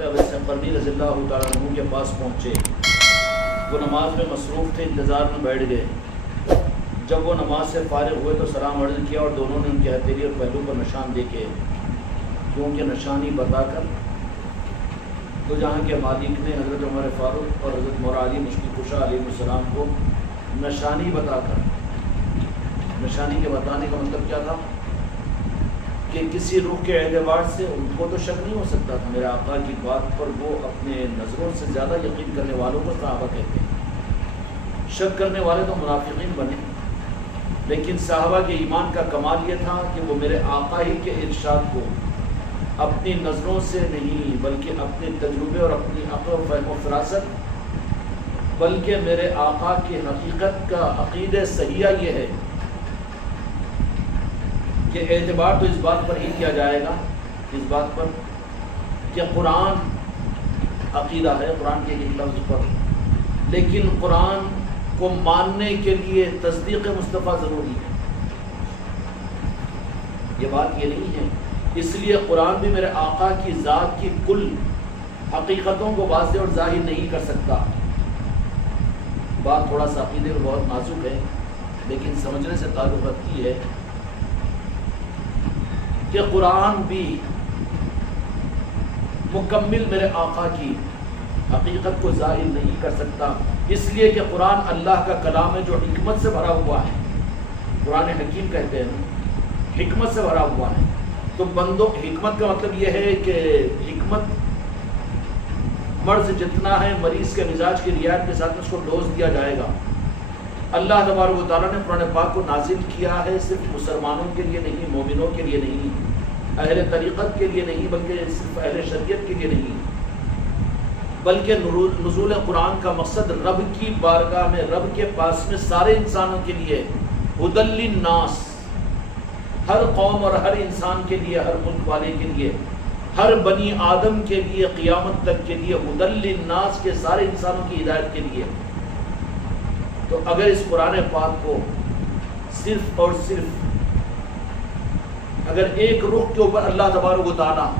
قرنی رضی اللہ تعالیٰ عنہ کے پاس پہنچے. وہ نماز میں مصروف تھے, انتظار میں بیٹھ گئے. جب وہ نماز سے فارغ ہوئے تو سلام عرض کیا اور دونوں نے ان کی ہتھیلی اور پہلو پر نشان دیکھے, کیونکہ نشانی بتا کر تو جہاں کے مالک نے حضرت عمر فاروق اور حضرت مولا علی مشکل کشا علیہ السلام کو نشانی بتا کر, نشانی کے بتانے کا مطلب کیا تھا کہ کسی رخ کے اعتبار سے ان کو تو شک نہیں ہو سکتا تھا میرے آقا کی بات پر. وہ اپنے نظروں سے زیادہ یقین کرنے والوں کو صحابہ کہتے ہیں. شک کرنے والے تو منافقین بنے, لیکن صحابہ کے ایمان کا کمال یہ تھا کہ وہ میرے آقا ہی کے ارشاد کو اپنی نظروں سے نہیں بلکہ اپنے تجربے اور اپنی عقل و فہم و فراست, بلکہ میرے آقا کی حقیقت کا عقیدہ صحیحہ یہ ہے کہ اعتبار تو اس بات پر ہی کیا جائے گا, اس بات پر کہ قرآن عقیدہ ہے, قرآن کے ایک لفظ پر, لیکن قرآن کو ماننے کے لیے تصدیق مصطفیٰ ضروری ہے. یہ بات یہ نہیں ہے. اس لیے قرآن بھی میرے آقا کی ذات کی کل حقیقتوں کو واضح اور ظاہر نہیں کر سکتا. بات تھوڑا سا عقیدے میں بہت نازک ہے, لیکن سمجھنے سے تعلق رکھتی ہے کہ قرآن بھی مکمل میرے آقا کی حقیقت کو ظاہر نہیں کر سکتا, اس لیے کہ قرآن اللہ کا کلام ہے جو حکمت سے بھرا ہوا ہے. قرآن حکیم کہتے ہیں, حکمت سے بھرا ہوا ہے. تو بندوں, حکمت کا مطلب یہ ہے کہ حکمت مرض جتنا ہے مریض کے مزاج کی رعایت کے ساتھ اس کو ڈوز دیا جائے گا. اللہ تبارک و تعالیٰ نے قرآن پاک کو نازل کیا ہے صرف مسلمانوں کے لیے نہیں, مومنوں کے لیے نہیں, اہل طریقت کے لیے نہیں, بلکہ صرف اہل شریعت کے لیے نہیں, بلکہ نزول قرآن کا مقصد رب کی بارگاہ میں, رب کے پاس میں سارے انسانوں کے لیے, ہدی للناس, ہر قوم اور ہر انسان کے لیے, ہر ملک والے کے لیے, ہر بنی آدم کے لیے, قیامت تک کے لیے, ہدی للناس کے سارے انسانوں کی ہدایت کے لیے. تو اگر اس قرآن پاک کو صرف اور صرف اگر ایک رخ کے اوپر اللہ تبارک و تعالیٰ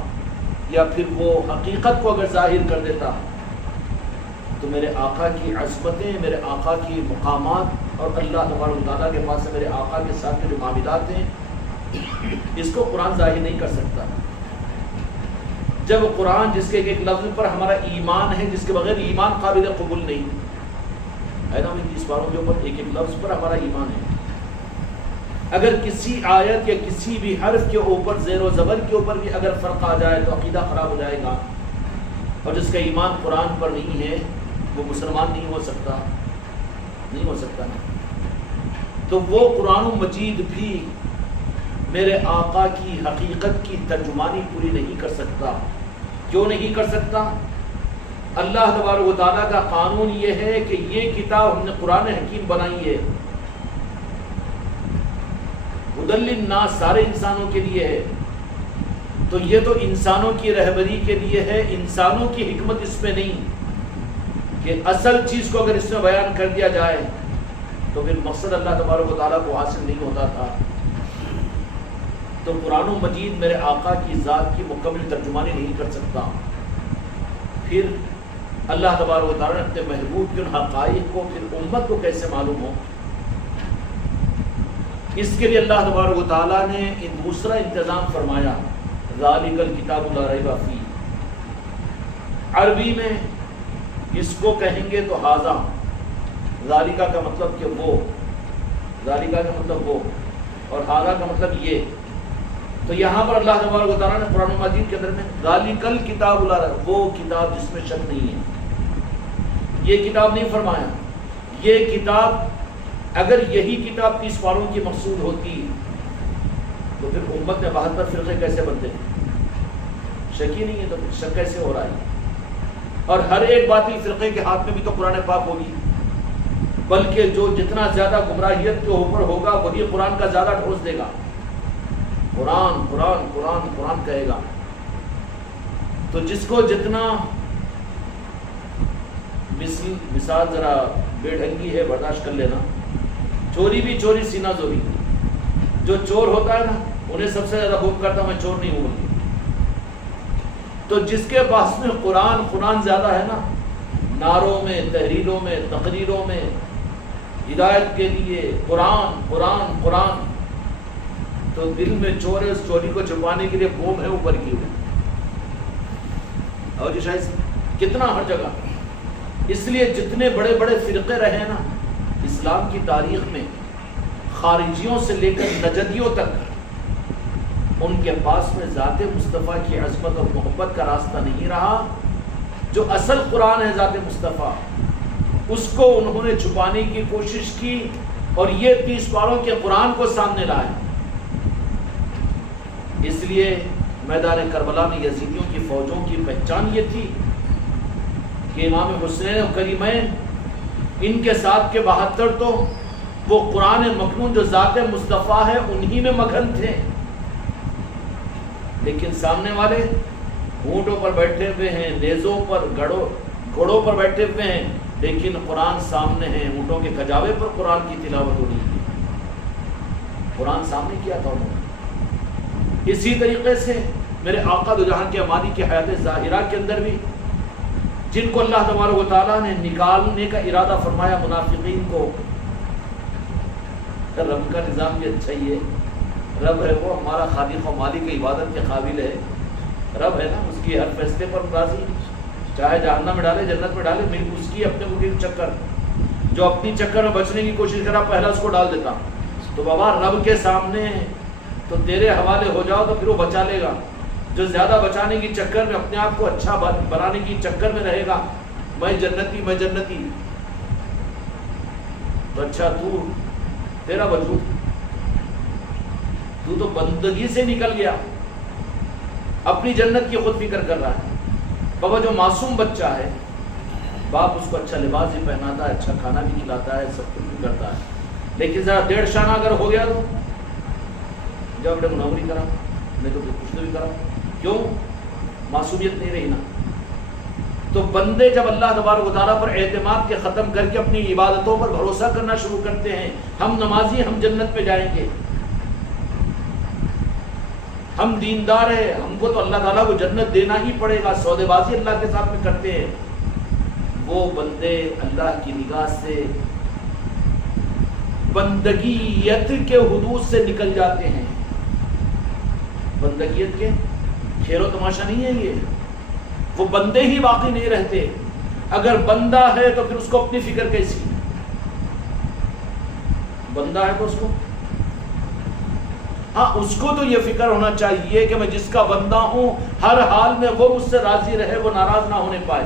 یا پھر وہ حقیقت کو اگر ظاہر کر دیتا تو میرے آقا کی عظمتیں, میرے آقا کی مقامات اور اللہ تبارک و تعالیٰ کے پاس سے میرے آقا کے ساتھ جو معاملات ہیں اس کو قرآن ظاہر نہیں کر سکتا. جب قرآن جس کے ایک لفظ پر ہمارا ایمان ہے, جس کے بغیر ایمان قابل قبول نہیں ہے نا, اس باروں کے اوپر ایک لفظ پر ہمارا ایمان ہے. اگر کسی آیت یا کسی بھی حرف کے اوپر زیر و زبر کے اوپر بھی اگر فرق آ جائے تو عقیدہ خراب ہو جائے گا, اور جس کا ایمان قرآن پر نہیں ہے وہ مسلمان نہیں ہو سکتا, نہیں ہو سکتا. تو وہ قرآن مجید بھی میرے آقا کی حقیقت کی ترجمانی پوری نہیں کر سکتا. کیوں نہیں کر سکتا؟ اللہ تبارک و تعالیٰ کا قانون یہ ہے کہ یہ کتاب ہم نے قرآن حکیم بنائی ہے, ہدی للناس, سارے انسانوں کے لیے ہے. تو یہ تو انسانوں کی رہبری کے لیے ہے, انسانوں کی حکمت اس میں نہیں کہ اصل چیز کو اگر اس میں بیان کر دیا جائے تو پھر مقصد اللہ تبارک و تعالیٰ کو حاصل نہیں ہوتا تھا. تو قرآن مجید میرے آقا کی ذات کی مکمل ترجمانی نہیں کر سکتا. پھر اللہ تبارک و تعالیٰ نے اپنے محبوب کے ان حقائق کو پھر امت کو کیسے معلوم ہو, اس کے لیے اللہ تبارک و تعالیٰ نے ایک دوسرا انتظام فرمایا, ذالک الکتاب لا ریب فیہ. عربی میں اس کو کہیں گے تو ھذا, ذالکہ کا مطلب کہ وہ, ذالکہ کا مطلب وہ, اور ھذا کا مطلب یہ. تو یہاں پر اللہ تبارک و تعالیٰ نے قرآن مجید کے اندر میں ذالک الکتاب لا ریب, وہ کتاب جس میں شک نہیں ہے, یہ کتاب نہیں فرمایا. یہ کتاب اگر یہی کتاب 30 پاروں کی مقصود ہوتی تو پھر امت میں 72 فرقے کیسے بنتے؟ شک ہی نہیں ہے, تو شک کیسے ہو رہا ہے؟ اور ہر ایک باطل فرقے کے ہاتھ میں بھی تو قرآن پاک ہوگی, بلکہ جو جتنا زیادہ گمراہیت کے اوپر ہوگا وہی قرآن کا زیادہ ڈھوس دے گا. قرآن قرآن قرآن قرآن کہے گا. تو جس کو جتنا مثال ذرا بے ڈھنگی ہے برداشت کر لینا, چوری بھی چوری سینہ زوری. جو چور ہوتا ہے نا انہیں سب سے زیادہ خوب کرتا میں چور نہیں ہوں. تو جس کے پاس میں قرآن زیادہ ہے نا، نعروں میں، تحریروں میں، تقریروں میں ہدایت کے لیے قرآن، تو دل میں چور ہے، اس چوری کو چھپانے کے لیے بوم ہے اوپر کی ہوئی، اور یہ شاید کتنا ہر جگہ. اس لیے جتنے بڑے بڑے فرقے رہے نا اسلام کی تاریخ میں، خارجیوں سے لے کر نجدیوں تک، ان کے پاس میں ذات مصطفیٰ کی عظمت اور محبت کا راستہ نہیں رہا. جو اصل قرآن ہے ذات مصطفیٰ، اس کو انہوں نے چھپانے کی کوشش کی، اور یہ 30 پاروں کے قرآن کو سامنے لائے. اس لیے میدان کربلا میں یزیدیوں کی فوجوں کی پہچان یہ تھی کہ امام حسین و کریمین، ان کے ساتھ کے 72 تو وہ قرآن مکنون جو ذات مصطفیٰ ہے انہی میں مگن تھے، لیکن سامنے والے اونٹوں پر بیٹھے ہوئے ہیں، نیزوں پر، گھوڑوں پر بیٹھے ہوئے ہیں، لیکن قرآن سامنے ہے، اونٹوں کے کجاوے پر قرآن کی تلاوت ہو رہی ہے. قرآن سامنے کیا تھا انہوں نے. اسی طریقے سے میرے آقا دو جہان کے امانی کی حیات ظاہرہ کے اندر بھی، جن کو اللہ تبارک و تعالیٰ نے نکالنے کا ارادہ فرمایا منافقین کو. رب کا نظام بھی اچھا ہی ہے. رب ہے وہ ہمارا خالق و مالک عبادت کے قابل ہے. رب ہے نا، اس کی ہر فیصلے پر راضی، چاہے جہنم میں ڈالے جنت میں ڈالے، میری اس کی اپنے کو چکر، جو اپنی چکر میں بچنے کی کوشش کرا پہلا اس کو ڈال دیتا. تو بابا رب کے سامنے تو تیرے حوالے ہو جاؤ تو پھر وہ بچا لے گا. جو زیادہ بچانے کی چکر میں، اپنے آپ کو اچھا بنانے کی چکر میں رہے گا، میں جنتی، تو اچھا تیرا وجود، تو بندگی سے نکل گیا، اپنی جنت کی خود فکر کر رہا ہے. بابا جو معصوم بچہ ہے، باپ اس کو اچھا لباس بھی پہناتا ہے، اچھا کھانا بھی کھلاتا ہے، سب کچھ بھی کرتا ہے، لیکن ذرا 1.5 شانہ اگر ہو گیا تو جب بڑے منوری کرا، میں تو کچھ تو بھی کرا. کیوں؟ معصومیت نہیں رہی نا. تو بندے جب اللہ تبارک و تعالیٰ پر اعتماد کے ختم کر کے اپنی عبادتوں پر بھروسہ کرنا شروع کرتے ہیں، ہم نمازی، ہم جنت پہ جائیں گے، ہم دیندار ہیں، ہم کو تو اللہ تعالیٰ کو جنت دینا ہی پڑے گا، سودے بازی اللہ کے ساتھ میں کرتے ہیں، وہ بندے اللہ کی نگاہ سے بندگیت کے حدود سے نکل جاتے ہیں. بندگیت کے کھیل و تماشا نہیں ہے یہ، وہ بندے ہی باقی نہیں رہتے. اگر بندہ ہے تو پھر اس کو اپنی فکر کیسی؟ بندہ ہے تو اس کو، ہاں اس کو تو یہ فکر ہونا چاہیے کہ میں جس کا بندہ ہوں ہر حال میں وہ مجھ سے راضی رہے، وہ ناراض نہ ہونے پائے.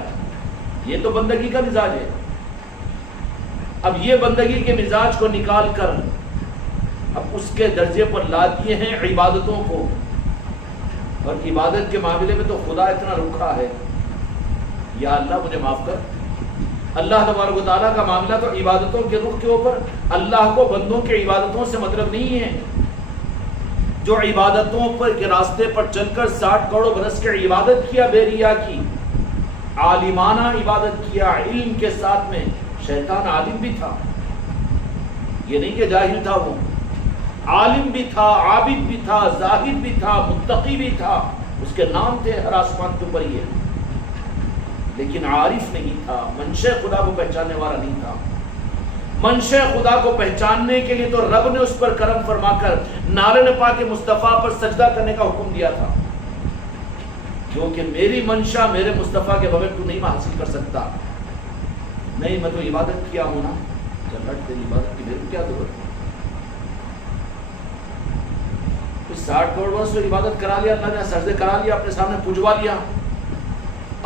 یہ تو بندگی کا مزاج ہے. اب یہ بندگی کے مزاج کو نکال کر اب اس کے درجے پر لا دیے ہیں عبادتوں کو. اور عبادت کے معاملے میں تو خدا اتنا رکھا ہے، یا اللہ مجھے معاف کر. اللہ تبارک و تعالیٰ کا معاملہ تو عبادتوں کے رخ کے اوپر، اللہ کو بندوں کے عبادتوں سے مطلب نہیں ہے. جو عبادتوں پر کے راستے پر چل کر 60 کروڑ برس کے عبادت کیا، بے ریا کی، عالمانہ عبادت کیا، علم کے ساتھ میں. شیطان عالم بھی تھا، یہ نہیں کہ جاہل تھا، وہ عالم بھی تھا، عابد بھی تھا، زاہد بھی تھا، متقی بھی تھا. اس کے نام تھے ہر آسمان کے اوپر یہ، لیکن عارف نہیں تھا، منشأ خدا کو پہچاننے والا نہیں تھا. منشأ خدا کو پہچاننے کے لیے تو رب نے اس پر کرم فرما کر نعرہ پاک مصطفیٰ پر سجدہ کرنے کا حکم دیا تھا، کیونکہ میری منشا میرے مصطفیٰ کے بغیر تو نہیں حاصل کر سکتا. نہیں میں تو عبادت کیا ہوں نا، چل ہٹ تیری عبادت کی میرے کو کیا ضرورت ہے. 60 کروڑ برس سے عبادت کرا لیا اللہ نے، سجدے کرا لیا، اپنے سامنے پجوا لیا،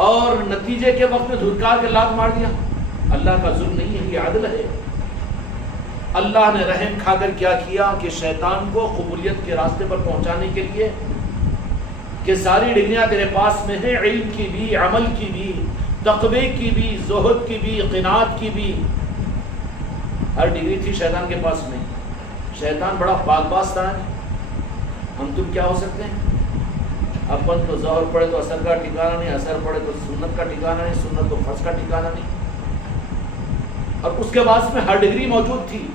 اور نتیجے کے وقت میں دھرکار کے لات مار دیا. اللہ کا ظلم نہیں ہے، یہ عدل ہے. اللہ نے رحم کھا کر کیا کیا کہ شیطان کو قبولیت کے راستے پر پہنچانے کے لیے کہ ساری ڈگریاں تیرے پاس میں ہیں، علم کی بھی، عمل کی بھی، تقوی کی بھی، زہد کی بھی، قناعت کی بھی، ہر ڈگری تھی شیطان کے پاس میں. شیطان بڑا پاک باز تھا. ہم تم کیا ہو سکتے ہیں؟ اپن تو ظہر پڑے تو اثر کا ٹھکانہ نہیں، اثر پڑے تو سنت کا ٹھکانہ نہیں، سنت تو فرض کا ٹھکانہ نہیں. اور اس کے بعد میں ہر ڈگری موجود تھی.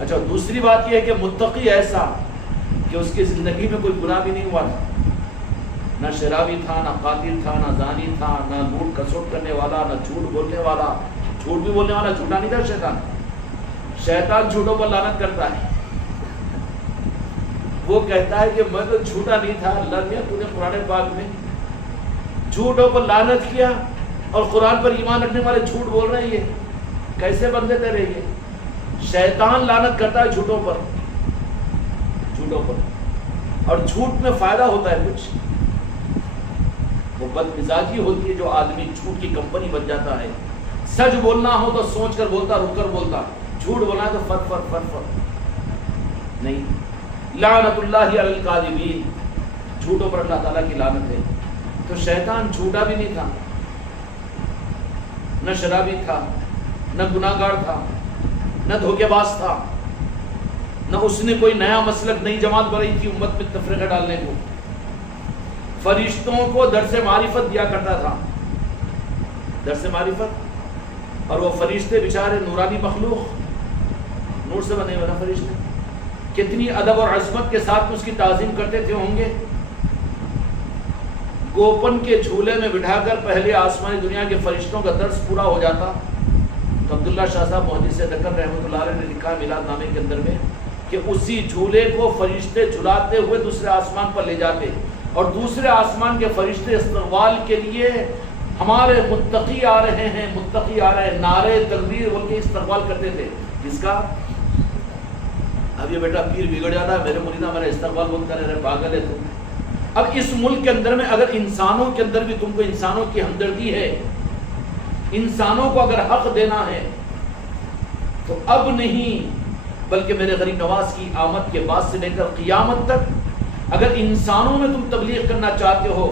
اچھا دوسری بات یہ ہے کہ متقی ایسا کہ اس کی زندگی میں کوئی گناہ بھی نہیں ہوا تھا، نہ شرابی تھا، نہ قاتل تھا، نہ زانی تھا، نہ لوٹ کسوٹ کرنے والا، نہ جھوٹ بولنے والا. جھوٹ بھی بولنے والا جھوٹا نہیں تھا شیطان. شیطان جھوٹوں پر لعنت کرتا ہے. وہ کہتا ہے کہ میں تو جھوٹا نہیں تھا. اللہ نے تو نے قرآن پاک میں جھوٹوں پر لعنت کیا اور قرآن پر ایمان رکھنے والے جھوٹ بول رہے ہیں. یہ کیسے بندے تیرے؟ یہ شیطان لعنت کرتا ہے جھوٹوں پر. اور جھوٹ میں فائدہ ہوتا ہے کچھ. وہ بد مزاجی ہوتی ہے جو آدمی جھوٹ کی کمپنی بن جاتا ہے. سچ بولنا ہو تو سوچ کر بولتا، رک کر بولتا. جھوٹ بولنا ہے تو فر نہیں. لعنت اللہ علی الکاذبین، جھوٹوں پر اللہ تعالیٰ کی لعنت ہے. تو شیطان جھوٹا بھی نہیں تھا، نہ شرابی تھا، نہ گناہ گار تھا، نہ دھوکے باز تھا، نہ اس نے کوئی نیا مسلک، نئی جماعت بنائی تھی امت میں تفرقہ ڈالنے کو. فرشتوں کو درس معرفت دیا کرتا تھا، درس معرفت. اور وہ فرشتے بیچارے نورانی مخلوق، نور سے بنے ہوئے نا فرشتے، کتنی ادب اور عظمت کے ساتھ اس کی تعظیم کرتے تھے ہوں گے. گوپن کے جھولے میں بٹھا کر پہلے آسمانی دنیا کے فرشتوں کا درس پورا ہو جاتا. تو عبداللہ شاہ صاحب محدث دکن رحمۃ اللہ علیہ نے لکھا میلاد نامے کے اندر میں کہ اسی جھولے کو فرشتے جھلاتے ہوئے دوسرے آسمان پر لے جاتے، اور دوسرے آسمان کے فرشتے استقبال کے لیے ہمارے متقی آ رہے ہیں، متقی آ رہے ہیں، نعرے تکبیر بول کے استقبال کرتے تھے. جس کا اب یہ بیٹا پیر بگڑ جاتا ہے، میرے مریدہ میرا استقبال بول کر رہے، پاگل ہے تم. اب اس ملک کے اندر میں اگر انسانوں کے اندر بھی تم کو انسانوں کی ہمدردی ہے، انسانوں کو اگر حق دینا ہے، تو اب نہیں بلکہ میرے غریب نواز کی آمد کے بعد سے لے کر قیامت تک اگر انسانوں میں تم تبلیغ کرنا چاہتے ہو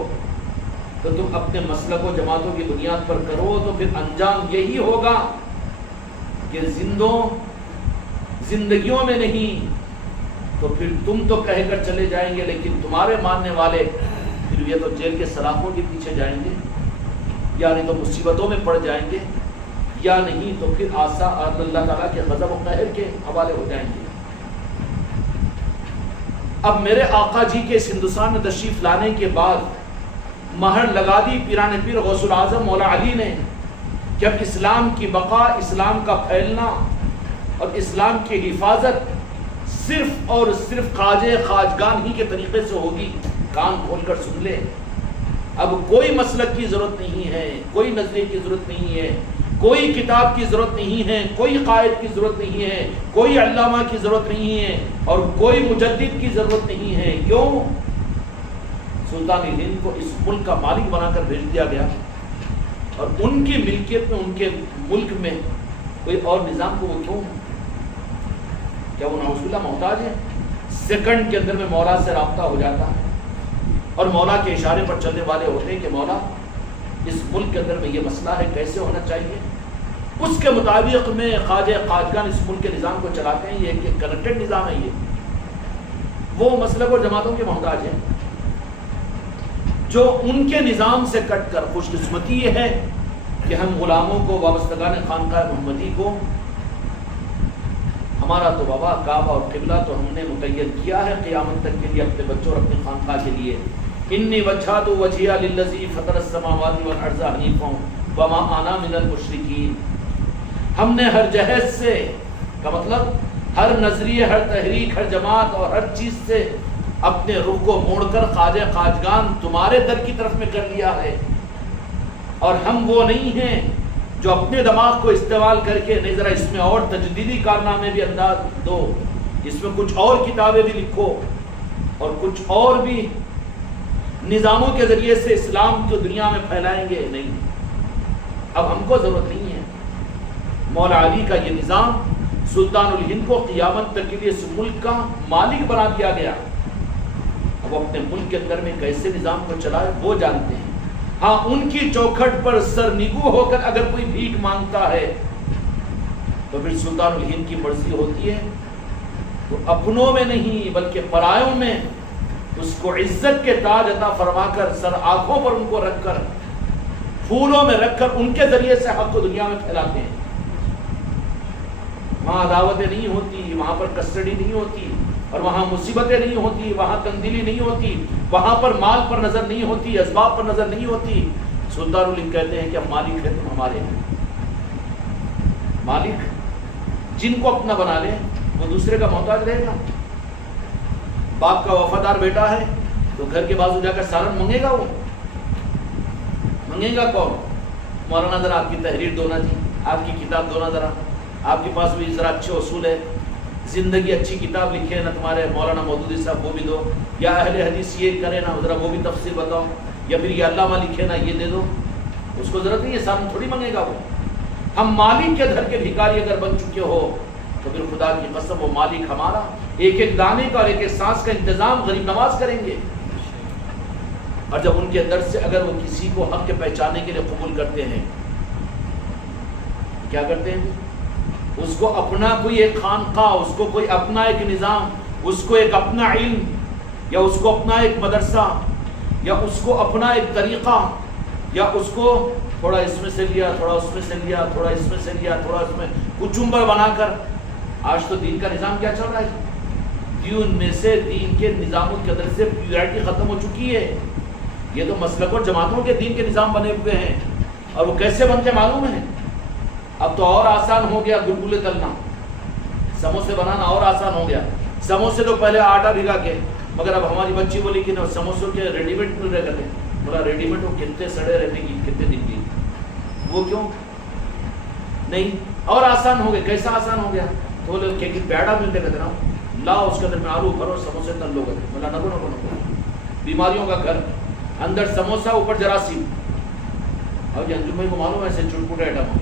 تو تم اپنے مسلک و جماعتوں کی بنیاد پر کرو. تو پھر انجام یہی ہوگا کہ زندگیوں میں نہیں تو پھر تم تو کہہ کر چلے جائیں گے، لیکن تمہارے ماننے والے پھر یہ تو جیل کے سلاخوں کے پیچھے جائیں گے، یا نہیں تو مصیبتوں میں پڑ جائیں گے، یا نہیں تو پھر اللہ تعالیٰ کے غضب و قہر کے حوالے ہو جائیں گے. اب میرے آقا جی کے اس ہندوستان میں تشریف لانے کے بعد مہر لگا دی پیران پیر غوث العظم مولا علی نے کہ اب اسلام کی بقا، اسلام کا پھیلنا اور اسلام کی حفاظت صرف اور صرف خواجہ خواجگان ہی کے طریقے سے ہوگی. کان کھول کر سن لے، اب کوئی مسلک کی ضرورت نہیں ہے، کوئی نظریے کی ضرورت نہیں ہے، کوئی کتاب کی ضرورت نہیں ہے، کوئی قائد کی ضرورت نہیں ہے، کوئی علامہ کی ضرورت نہیں ہے، اور کوئی مجدد کی ضرورت نہیں ہے. کیوں؟ سلطان ہند کو اس ملک کا مالک بنا کر بھیج دیا گیا، اور ان کی ملکیت میں، ان کے ملک میں کوئی اور نظام کو وہ کیوں؟ کیا وہ نعوذ باللہ محتاج ہے؟ سیکنڈ کے اندر میں مولا سے رابطہ ہو جاتا ہے، اور مولا کے اشارے پر چلنے والے ہوتے ہیں کہ مولا اس ملک کے اندر میں یہ مسئلہ ہے، کیسے ہونا چاہیے. اس کے مطابق میں خواجہ خواجگان اس ملک کے نظام کو چلاتے ہیں. یہ ایک کنیکٹڈ نظام ہے. یہ وہ مسلک اور جماعتوں کے محتاج ہیں جو ان کے نظام سے کٹ کر. خوش قسمتی یہ ہے کہ ہم غلاموں کو، وابستگان خانقاہ محمدی کو، ہمارا تو بابا کعبہ اور قبلہ تو ہم نے متعین کیا ہے قیامت تک کے لیے اپنے بچوں اور اپنے خانقاہ کے لیے. انی وجہت وجہی للذی فطر السماوات والارض حنیفا وما انا من المشرکین. ہم نے ہر جہت سے، کا مطلب ہر نظریے، ہر تحریک، ہر جماعت اور ہر چیز سے اپنے رخ کو موڑ کر خواجہ خواجگان تمہارے در کی طرف میں کر لیا ہے. اور ہم وہ نہیں ہیں جو اپنے دماغ کو استعمال کر کے نہیں ذرا اس میں اور تجدیدی کارنامے بھی انداز دو، اس میں کچھ اور کتابیں بھی لکھو اور کچھ اور بھی نظاموں کے ذریعے سے اسلام کو دنیا میں پھیلائیں گے. نہیں، اب ہم کو ضرورت نہیں ہے. مولا علی کا یہ نظام سلطان الہند کو قیامت تک کے لیے اس ملک کا مالک بنا دیا گیا. اب اپنے ملک کے اندر میں کیسے نظام کو چلائے وہ جانتے ہیں. ہاں، ان کی چوکھٹ پر سرنگو ہو کر اگر کوئی بھیک مانگتا ہے تو پھر سلطان الہند کی مرضی ہوتی ہے تو اپنوں میں نہیں بلکہ پرایوں میں اس کو عزت کے تاج عطا فرما کر، سر آنکھوں پر ان کو رکھ کر، پھولوں میں رکھ کر ان کے ذریعے سے حق کو دنیا میں پھیلاتے ہیں. وہاں عداوتیں نہیں ہوتی، وہاں پر کسٹڈی نہیں ہوتی، اور وہاں مصیبتیں نہیں ہوتی، وہاں تنزلی نہیں ہوتی، وہاں پر مال پر نظر نہیں ہوتی، اسباب پر نظر نہیں ہوتی. سلطان الہند کہتے ہیں کہ ہم مالک ہیں، تم ہمارے ہیں. مالک جن کو اپنا بنا لے وہ دوسرے کا محتاج رہے گا. باپ کا وفادار بیٹا ہے تو گھر کے بازو جا کر سالن منگے گا، وہ منگے گا کون؟ مولانا ذرا آپ کی تحریر دو نا جی، آپ کی کتاب دو نا ذرا، آپ کے پاس بھی ذرا اچھے اصول ہے، زندگی اچھی کتاب لکھے نا تمہارے مولانا مودودی صاحب، وہ بھی دو. یا اہل حدیث یہ کرے نا ذرا وہ بھی تفسیر بتاؤ. یا پھر یہ علامہ لکھے نا یہ دے دو. اس کو ضرورت نہیں ہے، سالن تھوڑی منگے گا وہ. ہم مالک کے گھر کے بھکاری اگر بن چکے ہو تو پھر خدا کی قسم وہ مالک ہمارا ایک ایک دانے کا اور ایک ایک سانس کا انتظام غریب نواز کریں گے. اور جب ان کے در سے اگر وہ کسی کو حق کے پہچانے کے لیے قبول کرتے ہیں، کیا کرتے ہیں؟ اس کو اپنا کوئی ایک خانقاہ، اس کو کوئی اپنا ایک نظام، اس کو ایک اپنا علم، یا اس کو اپنا ایک مدرسہ، یا اس کو اپنا ایک طریقہ، یا اس کو تھوڑا اس میں سے لیا، تھوڑا اس میں سے لیا، تھوڑا اس میں سے لیا، تھوڑا اس میں کچمبر بنا کر. آج تو دین کا نظام کیا چل رہا ہے؟ دین میں سے دین کے نظاموں کے اندر سے پیورٹی ختم ہو چکی ہے. یہ تو مسلک اور جماعتوں کے دین کے نظام بنے ہوئے ہیں. اور وہ کیسے بنتے معلوم ہے؟ اب تو اور آسان ہو گیا گلگلے تلنا، سموسے بنانا اور آسان ہو گیا. سموسے تو پہلے آٹا بھگا کے، مگر اب ہماری بچی بولی کہ سموسوں کے ریڈی میڈ مل رہے کرتے. بولا ریڈی میڈ وہ کتنے سڑے رہنے کی، کتنے دن کی، وہ کیوں نہیں؟ اور آسان ہو گیا. کیسا آسان ہو گیا؟ تو لوگ کہ پیڑا ملتے کہتے نا، لاؤ اس کے اندر میں آلو بھرو، سموسے تل لو. بولا نکو نکو نکو، بیماریوں کا گھر، اندر سموسہ اوپر جراثیم. اور جی انجم بھائی کو معلوم ہے ایسے چٹپٹے آئٹم،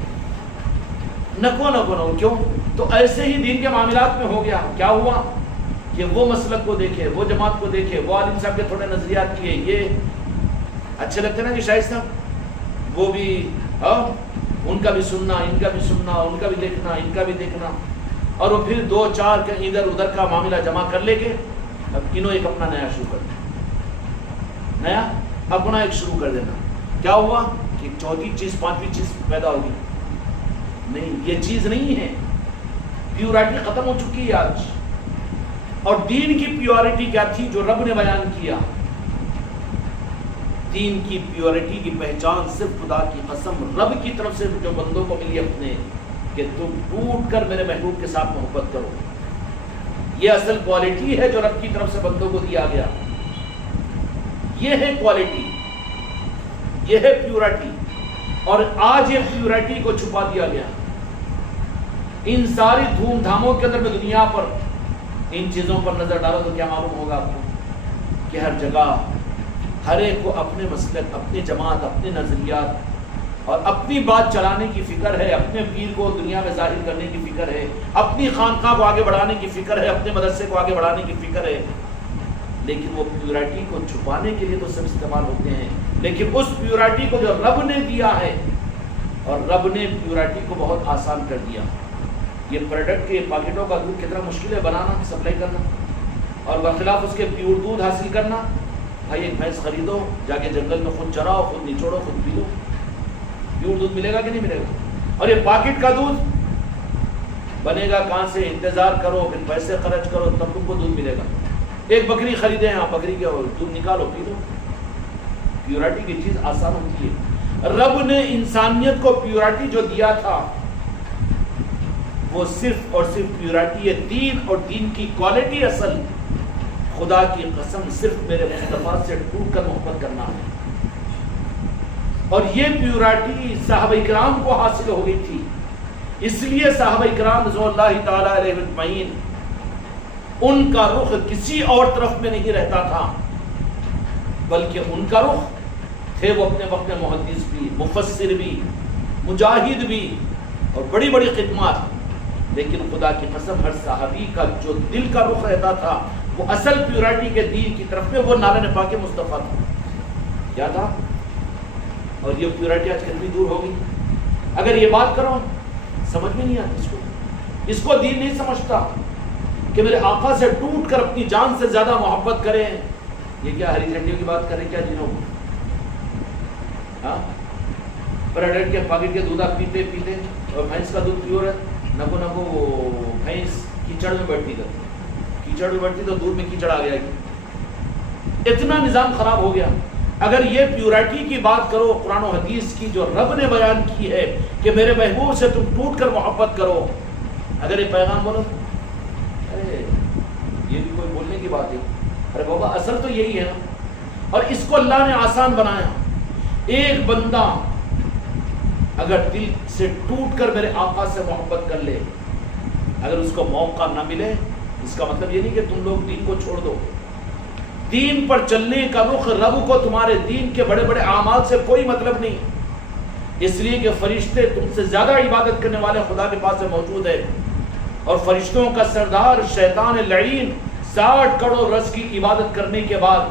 نکو نکو نکو. کیوں؟ تو ایسے ہی دین کے معاملات میں ہو گیا. کیا ہوا کہ وہ مسلک کو دیکھے، وہ جماعت کو دیکھے، وہ عالم صاحب کے تھوڑے نظریات کیے، یہ اچھے لگتے نا کہ شاہد صاحب، وہ بھی ان کا بھی سننا، ان کا بھی سننا، ان کا بھی دیکھنا، ان کا بھی دیکھنا. اور وہ پھر دو چار کے ادھر ادھر کا معاملہ جمع کر لے کے اب انہوں ایک اپنا نیا شروع کر دینا، نیا اپنا ایک شروع کر دینا. کیا ہوا کہ چوتھی چیز پانچویں چیز پیدا ہوگی؟ نہیں، یہ چیز نہیں ہے. پیورٹی ختم ہو چکی ہے آج. اور دین کی پیورٹی کیا تھی جو رب نے بیان کیا؟ دین کی پیورٹی کی پہچان صرف خدا کی قسم رب کی طرف سے جو بندوں کو ملی اپنے، کہ تم ٹوٹ کر میرے محبوب کے ساتھ محبت کرو. یہ اصل کوالٹی ہے جو رب کی طرف سے بندوں کو دیا گیا. یہ ہے کوالٹی، یہ ہے پیورٹی. اور آج یہ پیورٹی کو چھپا دیا گیا. ان ساری دھوم دھاموں کے اندر میں دنیا پر ان چیزوں پر نظر ڈالو تو کیا معلوم ہوگا آپ کو کہ ہر جگہ ہر ایک کو اپنے مسلک، اپنی جماعت، اپنے نظریات اور اپنی بات چلانے کی فکر ہے، اپنے پیر کو دنیا میں ظاہر کرنے کی فکر ہے، اپنی خانقاہ کو آگے بڑھانے کی فکر ہے، اپنے مدرسے کو آگے بڑھانے کی فکر ہے. لیکن وہ پیورٹی کو چھپانے کے لیے تو سب استعمال ہوتے ہیں. لیکن اس پیورٹی کو جو رب نے دیا ہے، اور رب نے پیورٹی کو بہت آسان کر دیا. یہ پروڈکٹ کے پاکٹوں کا دودھ کتنا مشکل ہے بنانا، سپلائی کرنا، اور برخلاف اس کے پیور دودھ حاصل کرنا. بھائی ایک بھینس خریدو، جا کے جنگل میں خود چراؤ، خود نچوڑو، خود پی لو، پیور دودھ ملے گا کہ نہیں ملے گا؟ اور یہ پاکٹ کا دودھ بنے گا کہاں سے؟ انتظار کرو، پھر پیسے خرچ کرو، تب تم کو دودھ ملے گا. ایک بکری خریدے ہیں، بکری کے دودھ نکالو، پی لو. پیورٹی کی چیز آسان ہوتی ہے. رب نے انسانیت کو پیورٹی جو دیا تھا وہ صرف اور صرف پیورٹی ہے. دین اور دین کی کوالٹی اصل خدا کی قسم صرف میرے مصطفیٰ سے ٹوٹ کر محبت کرنا ہے. اور یہ پیورٹی صحابہ کرام کو حاصل ہو گئی تھی. اس لیے صحابہ کرام رضوان اللہ تعالی علیہ اجمعین ان کا رخ کسی اور طرف میں نہیں رہتا تھا، بلکہ ان کا رخ تھے وہ اپنے وقت میں محدث بھی، مفسر بھی، مجاہد بھی، اور بڑی بڑی خدمات. لیکن خدا کی قسم ہر صحابی کا جو دل کا رخ رہتا تھا وہ اصل پیورٹی کے دین کی طرف میں، وہ نالہ پاک مصطفیٰ تھا. کیا تھا؟ اور یہ پیورٹی آج کتنی دور ہو گئی. اگر یہ بات کرو سمجھ میں نہیں آتی اس کو دین نہیں سمجھتا کہ میرے آقا سے ٹوٹ کر اپنی جان سے زیادہ محبت کریں. یہ کیا ہری جھنڈیوں کی بات کریں کیا جنہوں کو؟ ہاں، پروڈکٹ کے پاکٹ کے دودھ آپ پیتے پیتے، اور بھینس کا دودھ پیور ہے، نکو نکو وہ بھینس کیچڑ میں بیٹھتی کرتی، کیچڑ بڑھتی تو دودھ میں کیچڑ آ گیا کہ اتنا نظام خراب ہو گیا۔ اگر یہ پیورٹی کی بات کرو قرآن و حدیث کی جو رب نے بیان کی ہے کہ میرے محبوب سے تم ٹوٹ کر محبت کرو، اگر یہ پیغام بولو ارے یہ بھی کوئی بولنے کی بات ہے، ارے بابا اصل تو یہی ہے نا۔ اور اس کو اللہ نے آسان بنایا۔ ایک بندہ اگر دل سے ٹوٹ کر میرے آقا سے محبت کر لے، اگر اس کو موقع نہ ملے، اس کا مطلب یہ نہیں کہ تم لوگ دین کو چھوڑ دو۔ دین پر چلنے کا رخ رب کو تمہارے دین کے بڑے بڑے اعمال سے کوئی مطلب نہیں، اس لیے کہ فرشتے تم سے زیادہ عبادت کرنے والے خدا کے پاس موجود ہے، اور فرشتوں کا سردار شیطان لعین 60 کروڑ رس کی عبادت کرنے کے بعد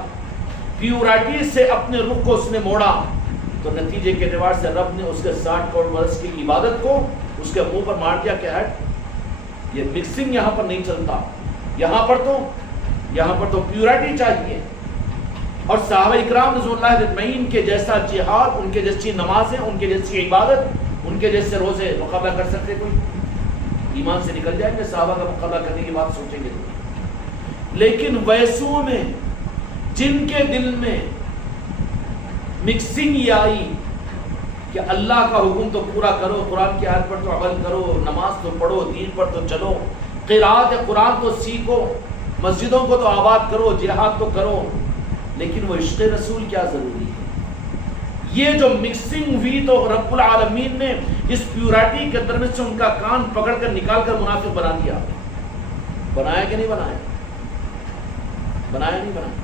پیورٹی سے اپنے رخ کو اس نے موڑا، تو نتیجے کے اعتبار سے رب نے اس کے 60 کروڑ برس کی عبادت کو اس کے منہ پر مار دیا کہ ہٹ، یہ مکسنگ یہاں پر نہیں چلتا، یہاں پر تو پیورٹی چاہیے۔ اور صحابہ اکرام رضوان اللہ اجمعین کے جیسا جہاد، ان کے جیسی نمازیں، ان کے جیسی عبادت، ان کے جیسے روزے مقابلہ کر سکتے کوئی؟ ایمان سے نکل جائیں گے صحابہ کا مقابلہ کرنے کی بات سوچیں گے تو۔ لیکن ویسوں میں جن کے دل میں مکسنگ یہ آئی کہ اللہ کا حکم تو پورا کرو، قرآن کی آیت پر تو عمل کرو، نماز تو پڑھو، دین پر تو چلو، قرات قرآن تو سیکھو، مسجدوں کو تو آباد کرو، جہاد تو کرو، لیکن وہ عشق رسول کیا ضروری ہے؟ یہ جو مکسنگ ہوئی تو رب العالمین نے اس پیورٹی کے اندر میں سے ان کا کان پکڑ کر نکال کر منافق بنا دیا۔ بنایا کہ نہیں بنایا؟ بنایا نہیں بنایا؟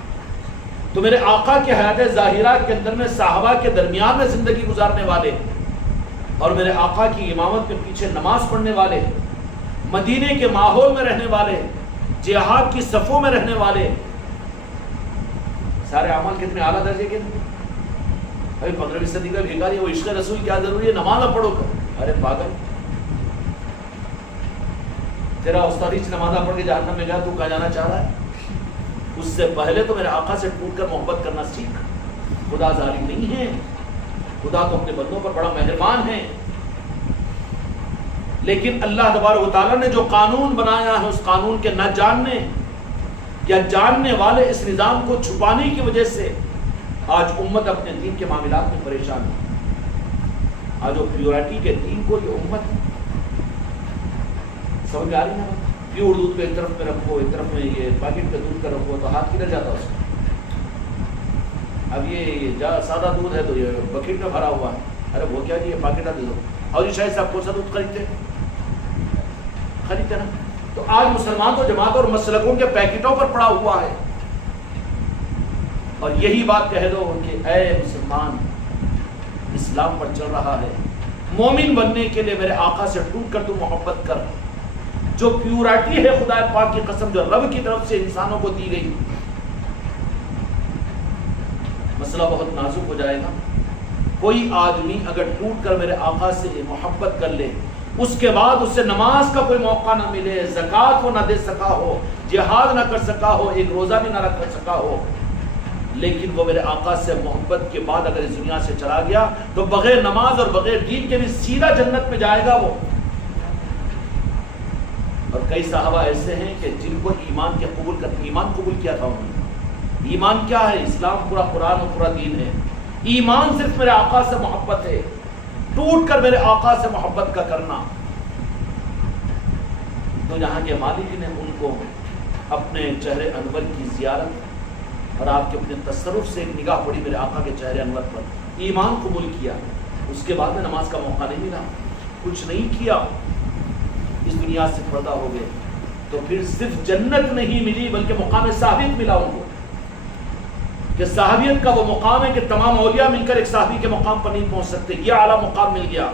تو میرے آقا کے حیات ظاہرہ کے اندر میں صحابہ کے درمیان میں زندگی گزارنے والے اور میرے آقا کی امامت میں پیچھے نماز پڑھنے والے، مدینے کے ماحول میں رہنے والے، جہاد کی صفوں میں رہنے والے، سارے اعمال کتنے اعلیٰ درجے کے ہیں۔ ابھی 15ویں صدی کا بھیکاری، وہ عشق رسول کیا ضروری ہے؟ نماز نہ پڑھو کر، ارے پاگل، تیرا استاد ہی نمازہ پڑھ کے جہنم میں گیا، تو کہاں جانا چاہ رہا ہے؟ اس سے پہلے تو میرے آقا سے ٹوٹ کر محبت کرنا سیکھ۔ خدا ظالم نہیں ہے، خدا تو اپنے بندوں پر بڑا مہربان ہے، لیکن اللہ تبارک و تعالیٰ نے جو قانون بنایا ہے اس قانون کے نہ جاننے یا جاننے والے اس نظام کو چھپانے کی وجہ سے آج امت اپنے دین کے معاملات میں پریشان ہے۔ آج وہ پیورٹی کے دین کو یہ امت سمجھ میں آ رہی ہے؟ پیور دودھ کو ایک طرف میں رکھو، ایک طرف میں یہ پیکٹ کا دودھ کا رکھو، تو ہاتھ کدھر جاتا اس کو؟ اب یہ سادہ دودھ ہے تو یہ بکیٹ میں بھرا ہوا ہے، ارے وہ کیا جی یہ پیکٹ دے دو، اور یہ شاید صاحب کون سا دودھ خریدتے نا؟ تو آج مسلمان تو جماعت اور مسلکوں کے پیکٹوں پر پڑا ہوا ہے، اور یہی بات کہہ دو کہ اے مسلمان، اسلام پر چل رہا ہے، مومن بننے کے لیے میرے آقا سے ٹوٹ کر تو محبت کر۔ جو پیورٹی ہے خدا پاک کی قسم جو رب کی طرف سے انسانوں کو دی گئی، مسئلہ بہت نازک ہو جائے گا۔ کوئی آدمی اگر ٹوٹ کر میرے آقا سے محبت کر لے، اس کے بعد اس سے نماز کا کوئی موقع نہ ملے، زکوٰۃ وہ نہ دے سکا ہو، جہاد نہ کر سکا ہو، ایک روزہ بھی نہ رکھ سکا ہو، لیکن وہ میرے آقا سے محبت کے بعد اگر اس دنیا سے چلا گیا تو بغیر نماز اور بغیر دین کے بھی سیدھا جنت میں جائے گا وہ۔ اور کئی صحابہ ایسے ہیں کہ جن کو ایمان قبول کیا تھا انہوں نے۔ ایمان کیا ہے؟ اسلام پورا قرآن اور پورا دین ہے۔ ایمان صرف میرے آقا سے محبت ہے، ٹوٹ کر میرے آقا سے محبت کا کرنا۔ تو یہاں کے مالک نے ان کو اپنے چہرے انور کی زیارت اور آپ کے اپنے تصرف سے ایک نگاہ پڑی میرے آقا کے چہرے انور پر، ایمان قبول کیا، اس کے بعد میں نماز کا موقع نہیں ملا، کچھ نہیں کیا، اس دنیا سے پردہ ہو گئے، تو پھر صرف جنت نہیں ملی بلکہ مقام صحابیت ملا ان کو، کہ صحابیت کا وہ مقام ہے کہ تمام اولیاء مل کر ایک صحابی کے مقام پر نہیں پہنچ سکتے، یہ اعلیٰ مقام مل گیا۔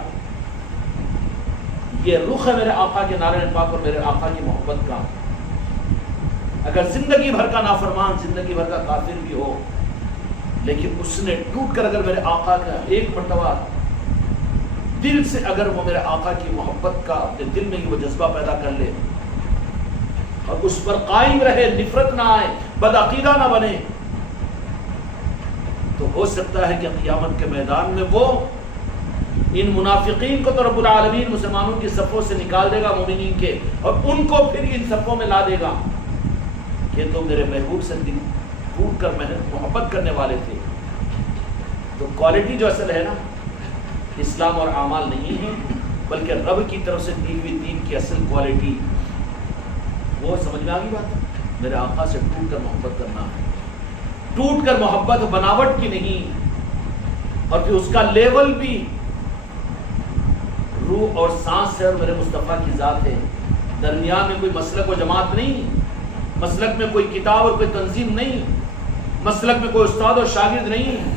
یہ رخ ہے میرے آقا کے نعرہ پاک اور میرے آقا کی محبت کا۔ اگر زندگی بھر کا نافرمان، زندگی بھر کا کافر بھی ہو، لیکن اس نے ٹوٹ کر اگر میرے آقا کا ایک مرتبہ دل سے اگر وہ میرے آقا کی محبت کا اپنے دل میں وہ جذبہ پیدا کر لے اور اس پر قائم رہے، نفرت نہ آئے، بدعقیدہ نہ بنے، تو ہو سکتا ہے کہ قیامت کے میدان میں وہ ان منافقین کو تو رب العالمین مسلمانوں کی صفوں سے نکال دے گا، مومنین کے، اور ان کو پھر ان صفوں میں لا دے گا۔ کہ تو میرے محبوب سے دل ٹوٹ کر محبت کرنے والے تھے. تو کوالٹی جو اصل ہے نا اسلام اور اعمال نہیں ہے، بلکہ رب کی طرف سے دی ہوئی دین کی اصل کوالٹی وہ سمجھ میں آ گئی بات. میرے آقا سے ٹوٹ کر محبت کرنا ہے، ٹوٹ کر محبت بناوٹ کی نہیں، اور پھر اس کا لیول بھی روح اور سانس ہے اور میرے مصطفیٰ کی ذات ہے. درمیان میں کوئی مسلک و جماعت نہیں، مسلک میں کوئی کتاب اور کوئی تنظیم نہیں، مسلک میں کوئی استاد اور شاگرد نہیں،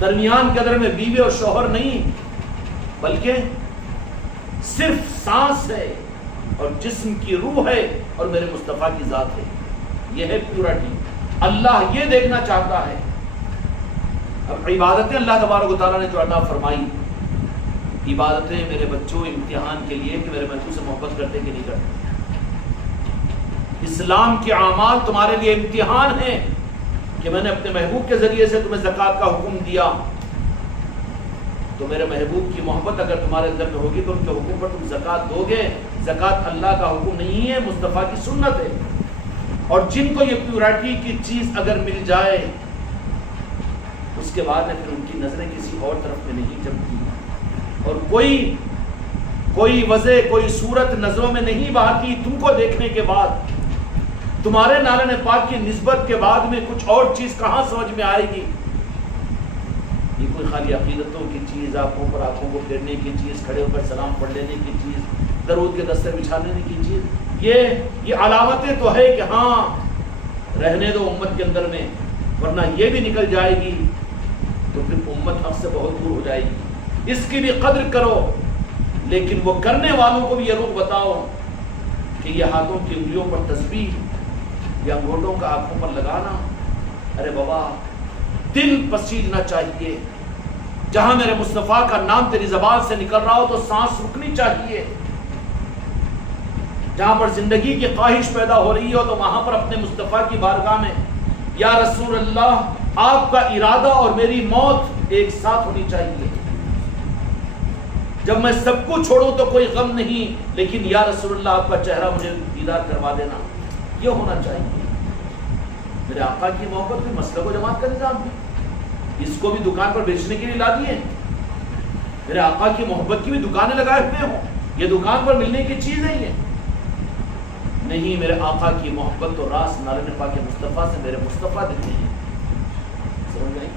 درمیان کے اندر میں بیوی اور شوہر نہیں، بلکہ صرف سانس ہے اور جسم کی روح ہے اور میرے مصطفیٰ کی ذات ہے. یہ ہے پیورٹی. اللہ یہ دیکھنا چاہتا ہے. اب عبادتیں اللہ تبارک و تعالیٰ نے جو عطا فرمائی، عبادتیں میرے بچوں امتحان کے لیے کہ میرے محبوب سے محبت کرتے کہ نہیں کرتے. اسلام کے اعمال تمہارے لیے امتحان ہیں کہ میں نے اپنے محبوب کے ذریعے سے تمہیں زکوٰۃ کا حکم دیا، تو میرے محبوب کی محبت اگر تمہارے اندر میں ہوگی تو ان کے حکم پر تم زکوٰۃ دو گے. زکوٰۃ اللہ کا حکم نہیں ہے، مصطفیٰ کی سنت ہے. اور جن کو یہ پیورٹی کی چیز اگر مل جائے اس کے بعد میں پھر ان کی نظریں کسی اور طرف میں نہیں جمتی، اور کوئی وجہ کوئی صورت نظروں میں نہیں بہاتی. تم کو دیکھنے کے بعد تمہارے نالے پاک کی نسبت کے بعد میں کچھ اور چیز کہاں سمجھ میں آئے گی؟ یہ کوئی خالی عقیدتوں کی چیز، آنکھوں پر آنکھوں کو پھیرنے کی چیز، کھڑے ہو کر سلام پڑھ لینے کی چیز، درود کے دستر بچھا لینے کی چیز، یہ علامتیں تو ہے کہ ہاں رہنے دو امت کے اندر میں، ورنہ یہ بھی نکل جائے گی تو پھر امت حق سے بہت دور ہو جائے گی. اس کی بھی قدر کرو، لیکن وہ کرنے والوں کو بھی یہ روح بتاؤ کہ یہ ہاتھوں کی انگلیوں پر تسبیح یا انگوٹھوں کا آنکھوں پر لگانا، ارے بابا دل پسیجنا چاہیے. جہاں میرے مصطفیٰ کا نام تیری زبان سے نکل رہا ہو تو سانس رکنی چاہیے. جہاں پر زندگی کی خواہش پیدا ہو رہی ہو تو وہاں پر اپنے مصطفیٰ کی بارگاہ میں یا رسول اللہ آپ کا ارادہ اور میری موت ایک ساتھ ہونی چاہیے. جب میں سب کو چھوڑوں تو کوئی غم نہیں، لیکن یا رسول اللہ آپ کا چہرہ مجھے دیدار کروا دینا، یہ ہونا چاہیے. میرے آقا کی محبت بھی مسلک و جماعت کا نظام ہے، اس کو بھی دکان پر بیچنے کے لیے لا دیے. میرے آقا کی محبت کی بھی دکانیں لگائے ہوئے ہوں، یہ دکان پر ملنے کی چیز ہے یہ نہیں. میرے آقا کی محبت تو راس نالے پاک کے مصطفیٰ سے میرے مصطفیٰ دیتے ہیں. سمجھ گئے؟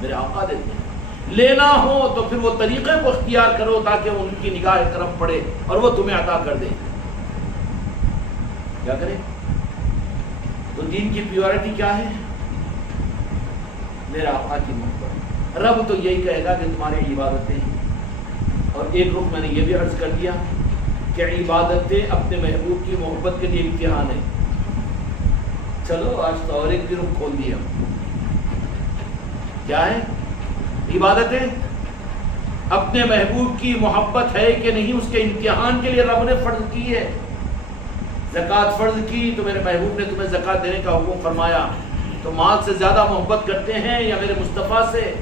میرے آقا دیتے ہیں. لینا ہو تو پھر وہ طریقے کو اختیار کرو تاکہ ان کی نگاہ کرم پڑے اور وہ تمہیں عطا کر دے. کیا کرے؟ تو دین کی پیورٹی کیا ہے؟ میرے آقا کی محبت. رب تو یہی کہے گا کہ تمہاری عبادتیں، اور ایک رخ میں نے یہ بھی عرض کر دیا کہ عبادتیں اپنے محبوب کی محبت کے لیے امتحان ہے. چلو آج تو اور ایک بھی رخ کھول دیا. کیا ہے؟ عبادتیں اپنے محبوب کی محبت ہے کہ نہیں، اس کے امتحان کے لیے رب نے فرض کی ہے. زکوٰۃ فرض کی تو میرے محبوب نے تمہیں زکوٰۃ دینے کا حکم فرمایا. تو مال سے زیادہ محبت کرتے ہیں یا میرے مصطفیٰ سے؟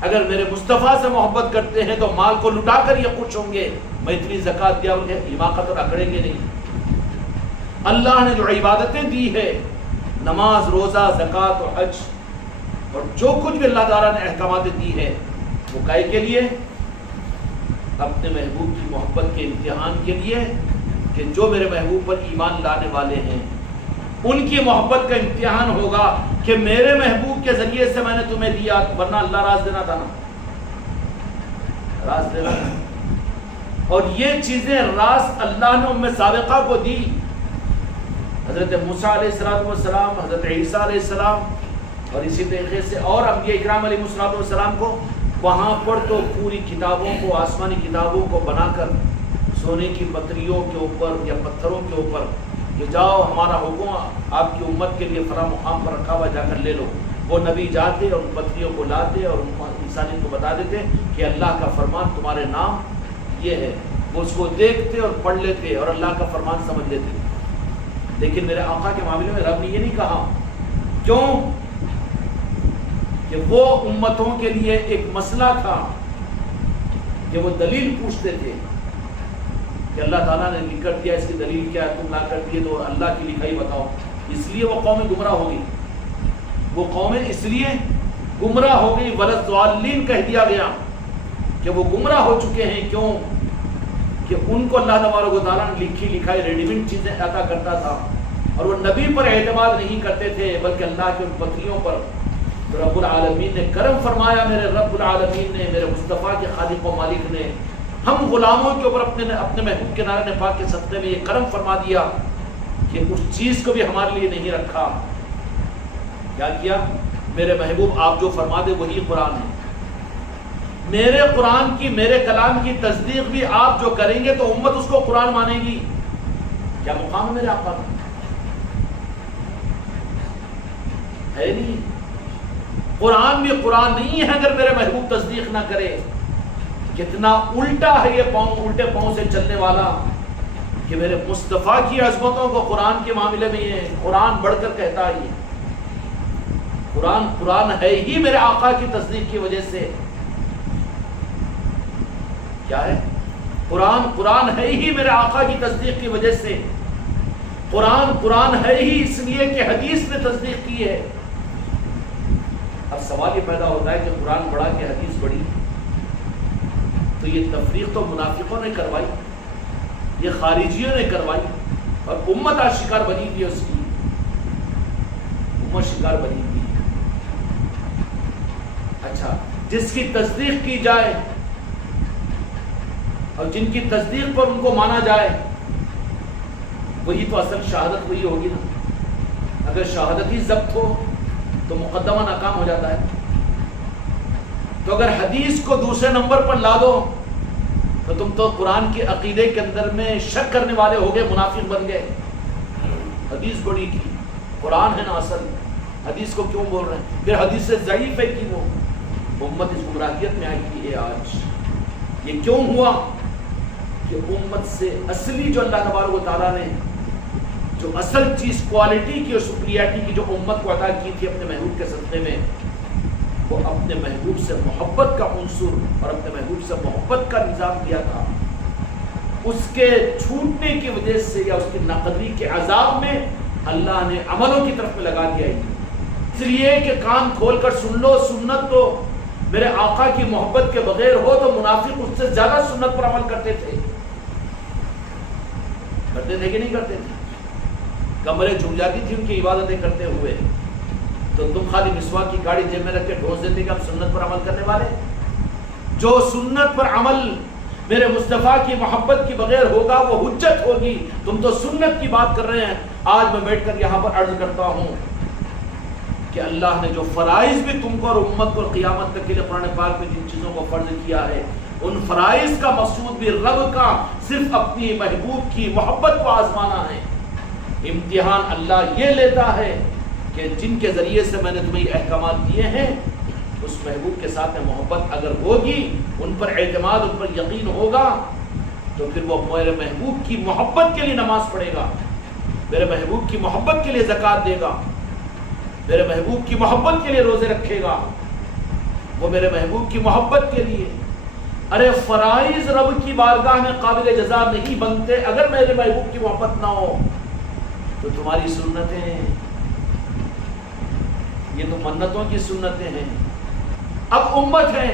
اگر میرے مصطفیٰ سے محبت کرتے ہیں تو مال کو لٹا کر یہ خوش ہوں گے میں اتنی زکوٰۃ دیا، انہیں حماقت اور اکڑیں گے نہیں. اللہ نے جو عبادتیں دی ہے، نماز، روزہ، زکوٰۃ اور حج، اور جو کچھ بھی اللہ تعالیٰ نے احکامات دی ہے، وہ کائے کے لیے؟ اپنے محبوب کی محبت کے امتحان کے لیے کہ جو میرے محبوب پر ایمان لانے والے ہیں ان کی محبت کا امتحان ہوگا کہ میرے محبوب کے ذریعے سے میں نے تمہیں دیا، ورنہ اللہ راز دینا تھا نا، راز دینا تھا. اور یہ چیزیں راز اللہ نے ام سابقہ کو دی. حضرت موسیٰ علیہ السلام، حضرت عیسیٰ علیہ السلام، اور اسی طریقے سے اور انبیاء اکرام علیہ السلام کو وہاں پر تو پوری کتابوں کو، آسمانی کتابوں کو بنا کر سونے کی پتریوں کے اوپر یا پتھروں کے اوپر کہ جاؤ ہمارا حکم آپ کی امت کے لیے فلاں مقام پر رکھا ہوا، جا کر لے لو. وہ نبی جاتے اور ان پتریوں کو لاتے اور انسانیت کو بتا دیتے کہ اللہ کا فرمان تمہارے نام یہ ہے. وہ اس کو دیکھتے اور پڑھ لیتے اور اللہ کا فرمان سمجھ لیتے. لیکن میرے آقا کے معاملے میں رب نے یہ نہیں کہا. کیوں؟ کہ وہ امتوں کے لیے ایک مسئلہ تھا کہ وہ دلیل پوچھتے تھے کہ اللہ تعالیٰ نے لکھ کر دیا، اس کی دلیل کیا ہے، تم لا کر دیے تو اللہ کی لکھائی بتاؤ. اس لیے وہ قوم گمراہ ہو گئی، وہ قومیں اس لیے گمراہ ہو گئی. وَلَضَّالِّينَ کہہ دیا گیا کہ وہ گمراہ ہو چکے ہیں. کیوں؟ کہ ان کو اللہ تبارک و تعالیٰ نے لکھی لکھائی ریڈی میڈ چیزیں عطا کرتا تھا، اور وہ نبی پر اعتماد نہیں کرتے تھے بلکہ اللہ کے ان پتریوں پر. تو رب العالمین نے کرم فرمایا، میرے رب العالمین نے، میرے مصطفیٰ کے خالق و مالک نے ہم غلاموں کے اوپر اپنے محبوب کے نارے پاک کے صدقے میں یہ کرم فرما دیا کہ اس چیز کو بھی ہمارے لیے نہیں رکھا. کیا کیا؟ میرے محبوب آپ جو فرما دے وہی قرآن ہے. میرے قرآن کی، میرے کلام کی تصدیق بھی آپ جو کریں گے تو امت اس کو قرآن مانے گی. کیا مقام ہے میرے آقا کا؟ ہے نہیں. قرآن بھی قرآن نہیں ہے اگر میرے محبوب تصدیق نہ کرے. کتنا الٹا ہے یہ پاؤں، الٹے پاؤں سے چلنے والا کہ میرے مصطفیٰ کی عظمتوں کو قرآن کے معاملے میں یہ قرآن بڑھ کر کہتا ہے. یہ قرآن ہے ہی میرے آقا کی تصدیق کی وجہ سے. کیا ہے؟ قرآن ہے ہی میرے آقا کی تصدیق کی وجہ سے. قرآن ہے ہی اس لیے کہ حدیث نے تصدیق کی ہے. اب سوال یہ پیدا ہوتا ہے کہ قرآن بڑھا کہ حدیث بڑھی، تو یہ تفریق تو منافقوں نے کروائی، یہ خارجیوں نے کروائی، اور امت آج شکار بنی تھی. اس کی امت شکار بنی تھی. اچھا، جس کی تصدیق کی جائے اور جن کی تصدیق پر ان کو مانا جائے وہی تو اصل شہادت وہی ہوگی نا. اگر شہادت ہی ضبط ہو تو مقدمہ ناکام ہو جاتا ہے. تو اگر حدیث کو دوسرے نمبر پر لا دو تو تم تو قرآن کے عقیدے کے اندر میں شک کرنے والے ہو گئے، منافق بن گئے. حدیث بڑی کی، قرآن ہے نا اصل. حدیث کو کیوں بول رہے ہیں؟ پھر حدیث سے ضعیف ہے کہ وہ امت اس گمراہیت میں آئی ہے. آج یہ کیوں ہوا کہ امت سے اصلی جو اللہ تبارک و تعالیٰ نے جو اصل چیز کوالٹی کی اور سپریارٹی کی جو امت کو عطا کی تھی اپنے محبوب کے صدقے میں، وہ اپنے محبوب سے محبت کا عنصر اور اپنے محبوب سے محبت کا نظام دیا تھا. اس کے چھوٹنے کی وجہ سے یا اس کی ناقدری کے عذاب میں اللہ نے عملوں کی طرف میں لگا دیا. اس لیے کہ کان کھول کر سن لو، سنت تو میرے آقا کی محبت کے بغیر ہو تو منافق اس سے زیادہ سنت پر عمل کرتے تھے. کرتے تھے کہ نہیں کرتے تھے؟ کمرے جھک جاتی تھی ان کی عبادتیں کرتے ہوئے، تو تم خالی مسواک کی گاڑی جیب میں رکھ کے ڈھونس دیتے کہ ہم سنت پر عمل کرنے والے. جو سنت پر عمل میرے مصطفیٰ کی محبت کی بغیر ہوگا وہ حجت ہوگی. تم تو سنت کی بات کر رہے ہیں. آج میں بیٹھ کر یہاں پر عرض کرتا ہوں کہ اللہ نے جو فرائض بھی تم کو اور امت کو قیامت تک کے لیے قرآن پاک میں جن چیزوں کو فرض کیا ہے، ان فرائض کا مقصود بھی رب کا صرف اپنی محبوب کی محبت کو آزمانا ہے. امتحان اللہ یہ لیتا ہے کہ جن کے ذریعے سے میں نے تمہیں یہ احکامات دیے ہیں اس محبوب کے ساتھ میں محبت اگر ہوگی، ان پر اعتماد، ان پر یقین ہوگا، تو پھر وہ میرے محبوب کی محبت کے لیے نماز پڑھے گا، میرے محبوب کی محبت کے لیے زکوٰۃ دے گا، میرے محبوب کی محبت کے لیے روزے رکھے گا، وہ میرے محبوب کی محبت کے لیے. ارے فرائض رب کی بارگاہ میں قابل جزا نہیں بنتے اگر میرے محبوب کی محبت نہ ہو. تو تمہاری سنتیں یہ تو منتوں کی سنتیں ہیں. اب امت ہے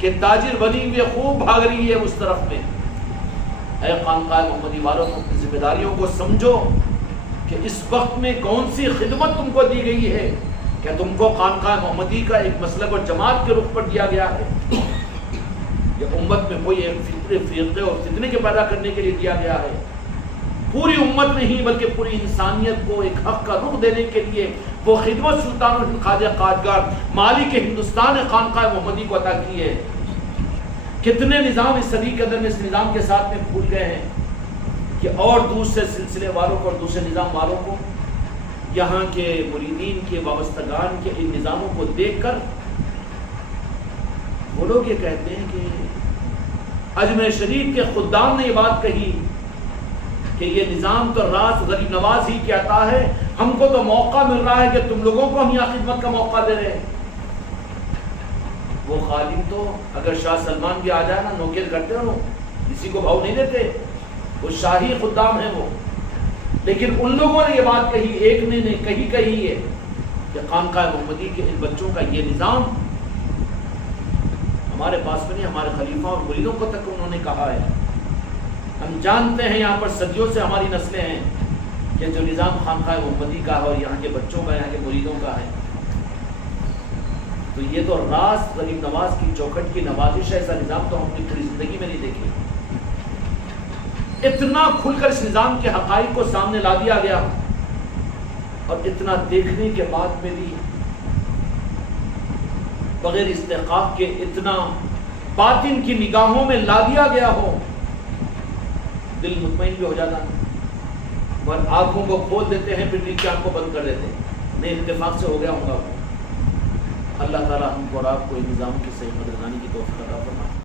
کہ تاجر بنی ہوئی خوب بھاگ رہی ہے اس طرف میں. اے خانقاہ محمدی والوں کو اپنی ذمہ داریوں کو سمجھو کہ اس وقت میں کون سی خدمت تم کو دی گئی ہے. کہ تم کو خانقاہ محمدی کا ایک مسلک اور جماعت کے رخ پر دیا گیا ہے، یہ امت میں کوئی ایک فرقے اور فتنے کے پیدا کرنے کے لیے دیا گیا ہے. پوری امت نہیں بلکہ پوری انسانیت کو ایک حق کا رخ دینے کے لیے وہ خدمت سلطان الہند خواجہ قاجار مالک ہندوستان نے خانقاہ محمدی کو عطا کی ہے. کتنے نظام اس صدی کے اندر میں اس نظام کے ساتھ میں بھول گئے ہیں کہ اور دوسرے سلسلے والوں کو اور دوسرے نظام والوں کو یہاں کے مریدین کے وابستگان کے ان نظاموں کو دیکھ کر وہ لوگ یہ کہتے ہیں کہ اجمیر شریف کے خدام نے یہ بات کہی کہ یہ نظام تو راز غریب نواز ہی کیا عطا ہے، ہم کو تو موقع مل رہا ہے کہ تم لوگوں کو ہم یہاں خدمت کا موقع دے رہے ہیں. وہ خادم تو اگر شاہ سلمان بھی آ جائے نا نوکر کرتے ہو کسی کو بھاؤ نہیں دیتے، وہ شاہی خدام ہیں وہ، لیکن ان لوگوں نے یہ بات کہی، ایک نے کہی ہے کہ خانقاہ محمدی کے ان بچوں کا یہ نظام ہمارے پاس میں نہیں، ہمارے خلیفہ اور مریدوں کو تک انہوں نے کہا ہے، ہم جانتے ہیں یہاں پر صدیوں سے ہماری نسلیں ہیں کہ جو نظام خانقاہ محمدی کا ہے اور یہاں کے بچوں کا، یہاں کے مریدوں کا ہے، تو یہ تو راست غریب نواز کی چوکھٹ کی نوازش ہے، ایسا نظام تو ہم اپنی پوری زندگی میں نہیں دیکھے۔ اتنا کھل کر اس نظام کے حقائق کو سامنے لا دیا گیا، اور اتنا دیکھنے کے بعد میں بھی بغیر استحقاق کے اتنا باطن کی نگاہوں میں لا دیا گیا ہو، دل مطمئن بھی ہو جاتا ہے، اور آنکھوں کو کھول دیتے ہیں پھر نیچے آنکھ کو بند کر دیتے ہیں، نہیں اتفاق سے ہو گیا ہوں گا۔ اللہ تعالیٰ ہم کو اور آپ کو نظام کی صحیح قدردانی کی توفیق عطا فرمائے۔